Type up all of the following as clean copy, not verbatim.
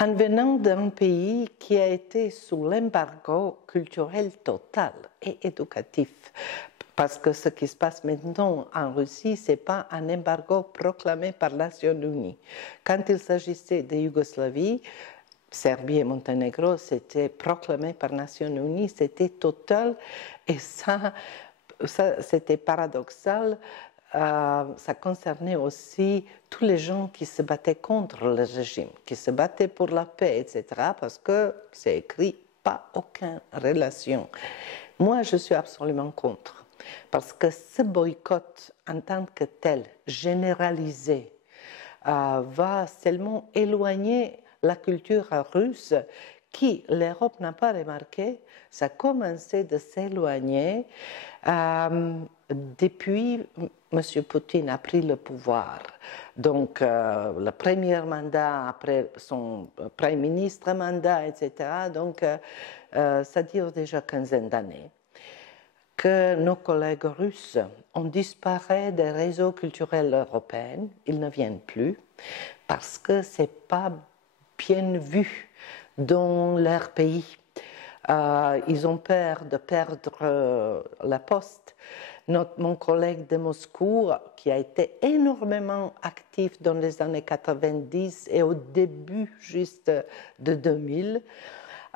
en venant d'un pays qui a été sous l'embargo culturel total et éducatif. Parce que ce qui se passe maintenant en Russie, ce n'est pas un embargo proclamé par les Nations Unies. Quand il s'agissait de Yougoslavie, Serbie et Monténégro, c'était proclamé par les Nations Unies, c'était total, et ça c'était paradoxal. Ça concernait aussi tous les gens qui se battaient contre le régime, qui se battaient pour la paix, etc., parce que c'est écrit pas aucune relation. Moi, je suis absolument contre, parce que ce boycott en tant que tel, généralisé, va seulement éloigner la culture russe qui, l'Europe n'a pas remarqué, ça a commencé de s'éloigner depuis M. Poutine a pris le pouvoir. Donc, le premier mandat, après son Premier ministre mandat, etc., donc, ça dure déjà 15 d'années que nos collègues russes ont disparu des réseaux culturels européens, ils ne viennent plus, parce que ce n'est pas bien vu dans leur pays. Ils ont peur de perdre la poste. Mon collègue de Moscou, qui a été énormément actif dans les années 90 et au début juste de 2000,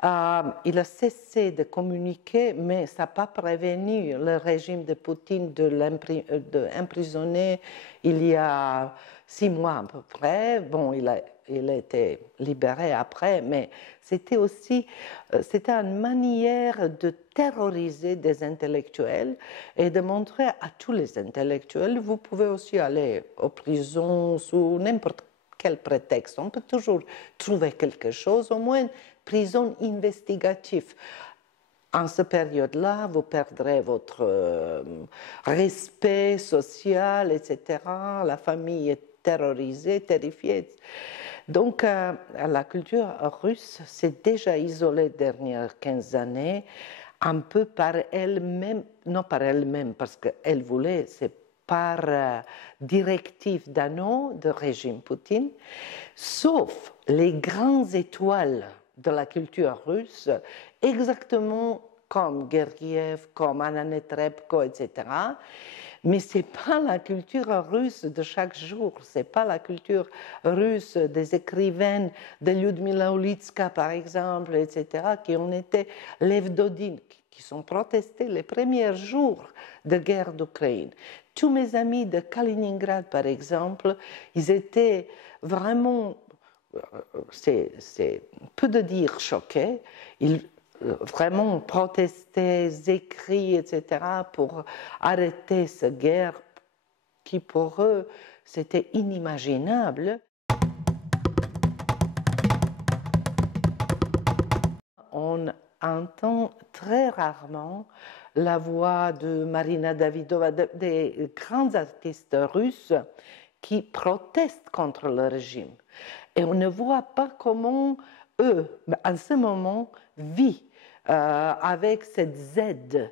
il a cessé de communiquer, mais ça n'a pas prévenu le régime de Poutine d'emprisonner il y a 6 mois à peu près. Bon, il a été libéré après, mais c'était une manière de terroriser des intellectuels et de montrer à tous les intellectuels, vous pouvez aussi aller aux prisons sous n'importe quel prétexte. On peut toujours trouver quelque chose, au moins prison investigative. En cette période-là, vous perdrez votre respect social, etc. La famille est terrorisée, terrifiée. Donc, la culture russe s'est déjà isolée les dernières 15 années, un peu par elle-même, non par elle-même, parce qu'elle voulait, c'est par directive d'anneau du régime Poutine, sauf les grandes étoiles de la culture russe, exactement comme Gergiev, comme Anna Netrebko, etc. Mais ce n'est pas la culture russe de chaque jour, ce n'est pas la culture russe des écrivaines de Lyudmila Ulitska, par exemple, etc., qui ont été Levdodin, qui sont protestés les premiers jours de guerre d'Ukraine. Tous mes amis de Kaliningrad, par exemple, ils étaient vraiment, c'est peu de dire choqués, ils vraiment protestaient, écrits, etc., pour arrêter cette guerre qui, pour eux, c'était inimaginable. On entend très rarement la voix de Marina Davidova, des grands artistes russes qui protestent contre le régime. Et on ne voit pas comment eux, en ce moment, vivent avec cette Z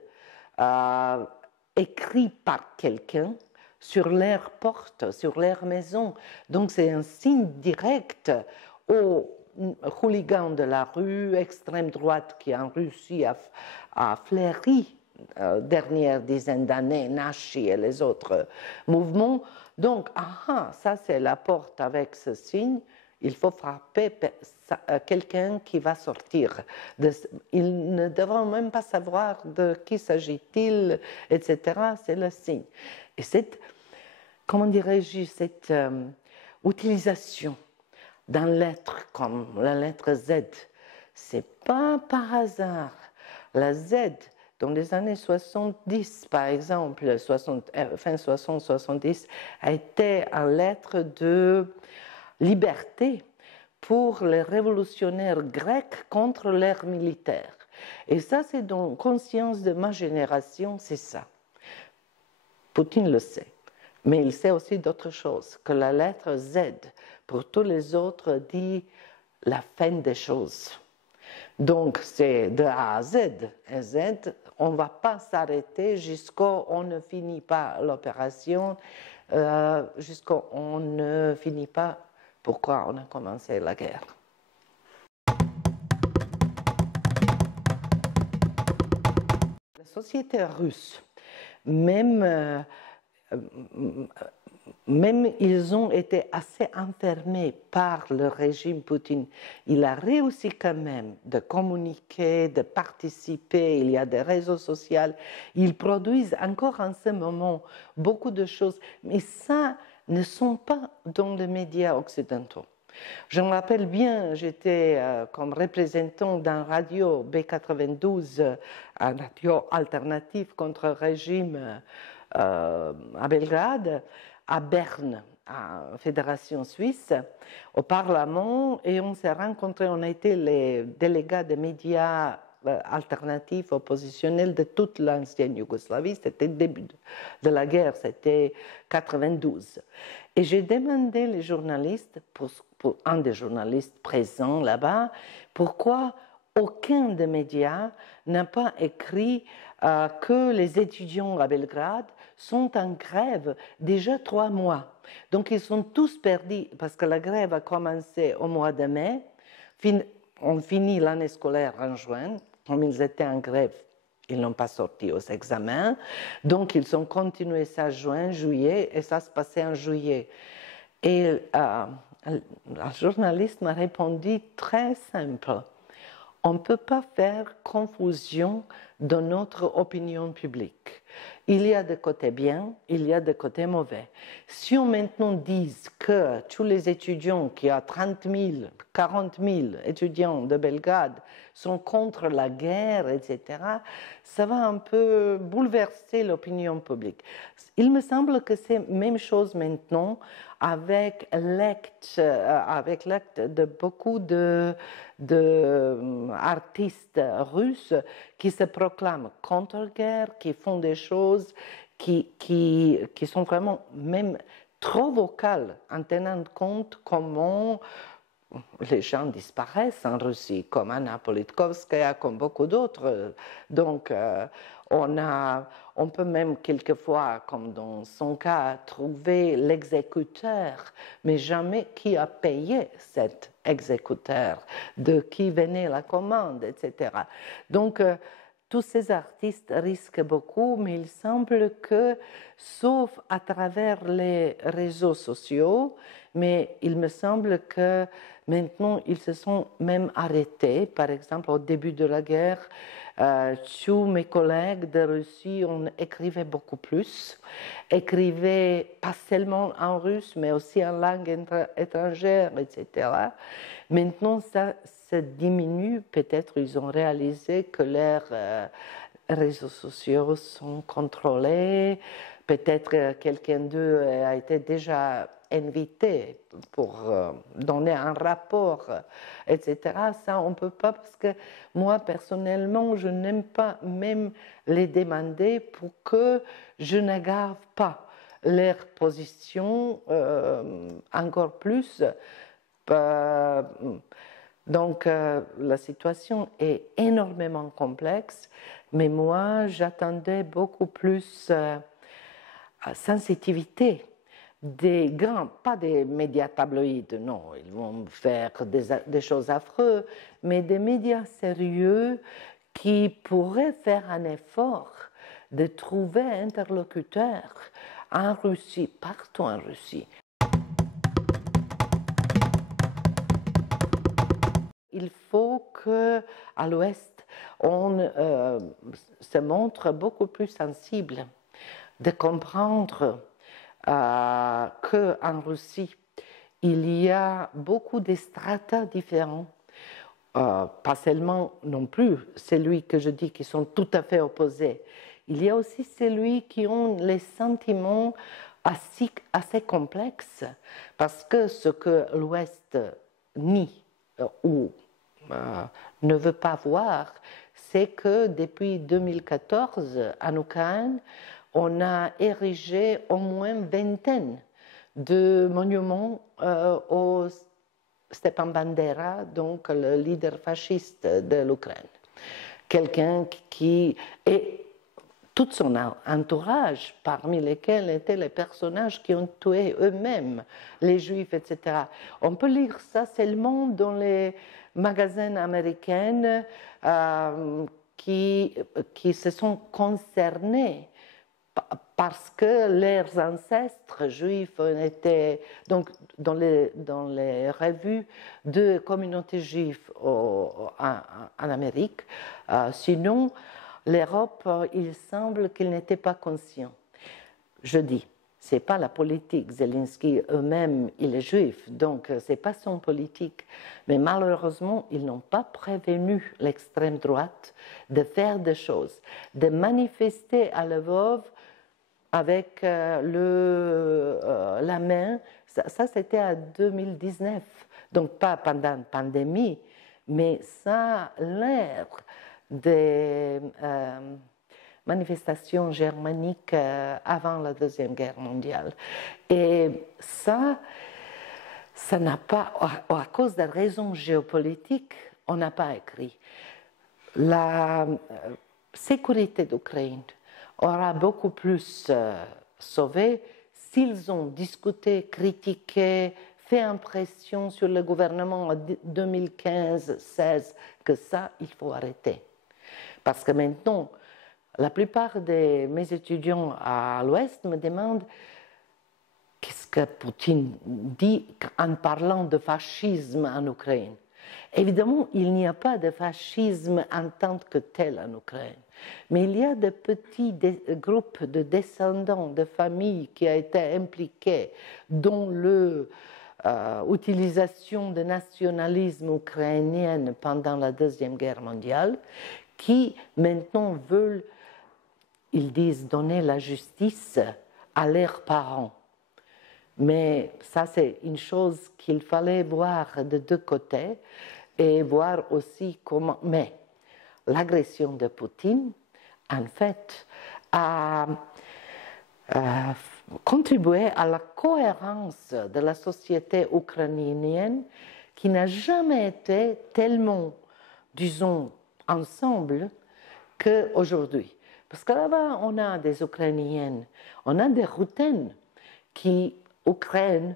écrite par quelqu'un sur leur porte, sur leur maison. Donc c'est un signe direct aux hooligans de la rue, extrême droite qui en Russie a fleuri dernière dizaine d'années, Nashi et les autres mouvements. Donc, ça c'est la porte avec ce signe. Il faut frapper quelqu'un qui va sortir. Ils ne devront même pas savoir de qui s'agit-il, etc. C'est le signe. Et cette, comment dirais-je, cette utilisation d'un lettre comme la lettre Z, c'est pas par hasard. La Z, dans les années 70, par exemple, fin 60-70, a été une lettre de liberté pour les révolutionnaires grecs contre l'ère militaire. Et ça, c'est dans conscience de ma génération, c'est ça. Poutine le sait. Mais il sait aussi d'autres choses, que la lettre Z, pour tous les autres, dit la fin des choses. Donc, c'est de A à Z. Et Z, on ne va pas s'arrêter jusqu'à on ne finit pas l'opération, jusqu'à on ne finit pas pourquoi on a commencé la guerre. société russe, même, même ils ont été assez enfermés par le régime Poutine, il a réussi quand même de communiquer, de participer, il y a des réseaux sociaux, ils produisent encore en ce moment beaucoup de choses, mais ça ne sont pas dans les médias occidentaux. Je me rappelle bien, j'étais comme représentant d'un radio B92, un radio alternatif contre le régime à Belgrade, à Berne, à la Fédération suisse, au Parlement, et on s'est rencontrés, on a été les délégués des médias alternatifs, oppositionnels de toute l'ancienne Yougoslavie, c'était le début de la guerre, c'était 92. Et j'ai demandé les journalistes, pour un des journalistes présents là-bas, pourquoi aucun des médias n'a pas écrit que les étudiants à Belgrade sont en grève déjà 3 mois. Donc ils sont tous perdus parce que la grève a commencé au mois de mai. On finit l'année scolaire en juin. Comme ils étaient en grève, ils n'ont pas sorti aux examens. Donc ils ont continué ça juin, juillet, et ça se passait en juillet. Et la journaliste m'a répondu très simple. On ne peut pas faire confusion dans notre opinion publique. Il y a des côtés bien, il y a des côtés mauvais. Si on maintenant dit que tous les étudiants, qui a 30 000, 40 000 étudiants de Belgrade, sont contre la guerre, etc., ça va un peu bouleverser l'opinion publique. Il me semble que c'est la même chose maintenant avec l'acte de beaucoup d'artistes russes qui se proclament contre-guerre, qui font des choses qui sont vraiment même trop vocales en tenant compte comment les gens disparaissent en Russie, comme Anna Politkovskaya, comme beaucoup d'autres. Donc, on peut même quelquefois, comme dans son cas, trouver l'exécuteur, mais jamais qui a payé cet exécuteur, de qui venait la commande, etc. Donc, tous ces artistes risquent beaucoup, mais il semble que, sauf à travers les réseaux sociaux, mais il me semble que maintenant, ils se sont même arrêtés. Par exemple, au début de la guerre, tous mes collègues de Russie, on écrivait beaucoup plus. Écrivaient pas seulement en russe, mais aussi en langue étrangère, etc. Maintenant, ça se diminue. Peut-être ils ont réalisé que leurs réseaux sociaux sont contrôlés. Peut-être quelqu'un d'eux a été déjà invité pour donner un rapport, etc. Ça, on ne peut pas, parce que moi, personnellement, je n'aime pas même les demander pour que je n'aggrave pas leur position encore plus. Donc, la situation est énormément complexe, mais moi, j'attendais beaucoup plus sensibilité des grands, pas des médias tabloïds, non, ils vont faire des choses affreuses, mais des médias sérieux qui pourraient faire un effort de trouver un interlocuteur en Russie, partout en Russie. Il faut qu'à l'Ouest, on se montre beaucoup plus sensible de comprendre qu'en Russie, il y a beaucoup de strata différents, pas seulement non plus celui que je dis qui sont tout à fait opposés. Il y a aussi celui qui ont les sentiments assez complexes, parce que ce que l'Ouest nie ou ne veut pas voir, c'est que depuis 2014, en Ukraine, on a érigé au moins une vingtaine de monuments au Stepan Bandera, donc le leader fasciste de l'Ukraine. Quelqu'un qui est tout son entourage, parmi lesquels étaient les personnages qui ont tué eux-mêmes les Juifs, etc. On peut lire ça seulement dans les magasins américains qui se sont concernés parce que leurs ancêtres juifs étaient donc dans les revues de communautés juives en Amérique. Sinon, l'Europe, il semble qu'il n'était pas conscient. Je dis, c'est pas la politique. Zelensky eux-mêmes, il est juif, donc c'est pas son politique. Mais malheureusement, ils n'ont pas prévenu l'extrême droite de faire des choses, de manifester à Lvov avec la main. Ça c'était en 2019, donc pas pendant la pandémie, mais ça a l'air des manifestations germaniques avant la Deuxième Guerre mondiale. Et ça n'a pas, à cause de raisons géopolitiques, on n'a pas écrit. La sécurité d'Ukraine aura beaucoup plus sauvé s'ils ont discuté, critiqué, fait impression sur le gouvernement en 2015-16 que ça, il faut arrêter. Parce que maintenant, la plupart de mes étudiants à l'Ouest me demandent qu'est-ce que Poutine dit en parlant de fascisme en Ukraine. Évidemment, il n'y a pas de fascisme en tant que tel en Ukraine, mais il y a de petits groupes de descendants de familles qui ont été impliqués dans l'utilisation du nationalisme ukrainien pendant la Deuxième Guerre mondiale, qui maintenant veulent, ils disent, donner la justice à leurs parents. Mais ça, c'est une chose qu'il fallait voir de deux côtés et voir aussi comment. Mais l'agression de Poutine, en fait, a contribué à la cohérence de la société ukrainienne qui n'a jamais été tellement, disons, ensemble qu'aujourd'hui. Parce que là-bas, on a des Ukrainiennes, on a des Ruthènes qui, Ukraine,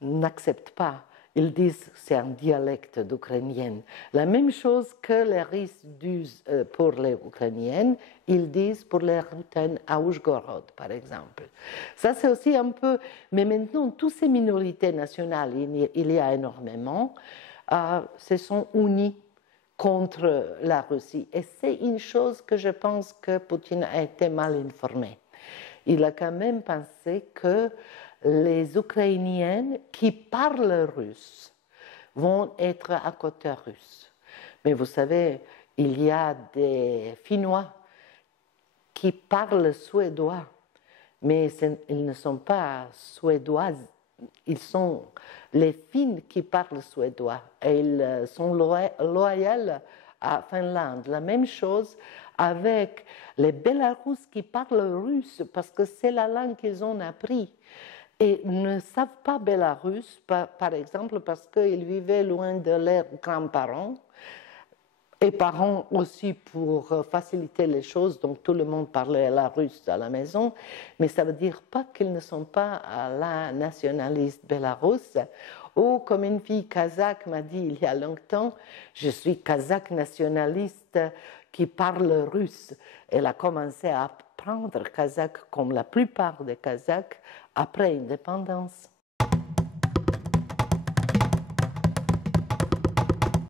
n'acceptent pas. Ils disent que c'est un dialecte d'ukrainienne. La même chose que les Russes disent pour les Ukrainiennes, ils disent pour les Ruthènes à Oujgorod, par exemple. Ça, c'est aussi un peu. Mais maintenant, toutes ces minorités nationales, il y a énormément, se sont unies contre la Russie. Et c'est une chose que je pense que Poutine a été mal informé. Il a quand même pensé que les Ukrainiennes qui parlent russe vont être à côté russe. Mais vous savez, il y a des Finnois qui parlent suédois, mais ils ne sont pas suédoises. Ils sont les Finnes qui parlent suédois et ils sont loyaux à Finlande. La même chose avec les Bélarusses qui parlent russe parce que c'est la langue qu'ils ont appris et ne savent pas bélarusse, par exemple, parce qu'ils vivaient loin de leurs grands-parents et parents aussi pour faciliter les choses, donc tout le monde parlait la russe à la maison, mais ça ne veut dire pas qu'ils ne sont pas la nationaliste bélarusse. Ou comme une fille kazakh m'a dit il y a longtemps, je suis kazakh nationaliste qui parle russe. Elle a commencé à apprendre kazakh comme la plupart des kazakhs après l'indépendance.